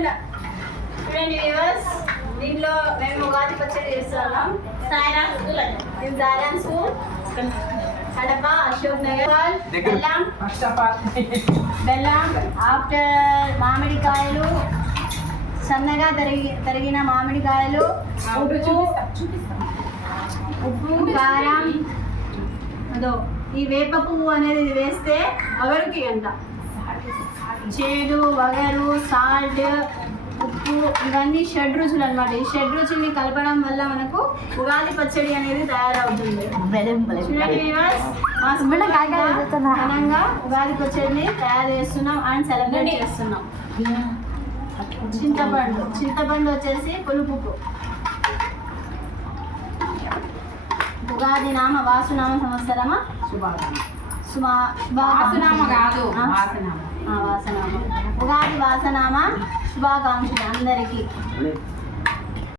చూడండి వ్యూవర్స్, దీంట్లో మేము ఉగాది పచ్చడి చేస్తున్నాం. సాయిరామ్ స్కూల్ కడప, అశోక్ నగర్. బెల్లం ఆఫ్టర్ మామిడికాయలు, సన్నగా తరిగిన మామిడికాయలు, ఉప్పు, కారం, అదో ఈ వేప పువ్వు అనేది ఇది వేస్తే వగరుకి అంట. చేదు, వగరు, సాల్ట్, ఉప్పు ఇవన్నీ షడ్ రుచులు అనమాట. ఈ షడ్ రుచుల్ని కలపడం వల్ల మనకు ఉగాది పచ్చడి అనేది తయారవుతుంది. ఘనంగా ఉగాది పచ్చడిని తయారు చేస్తున్నాం అండ్ సెలబ్రేట్ చేస్తున్నాం. చింతపండు వచ్చేసి పులుపుకు. ఉగాది నామ వాసునామ సంవత్సరమా ఉగాది వాసనామ శుభాకాంక్షలు అందరికీ.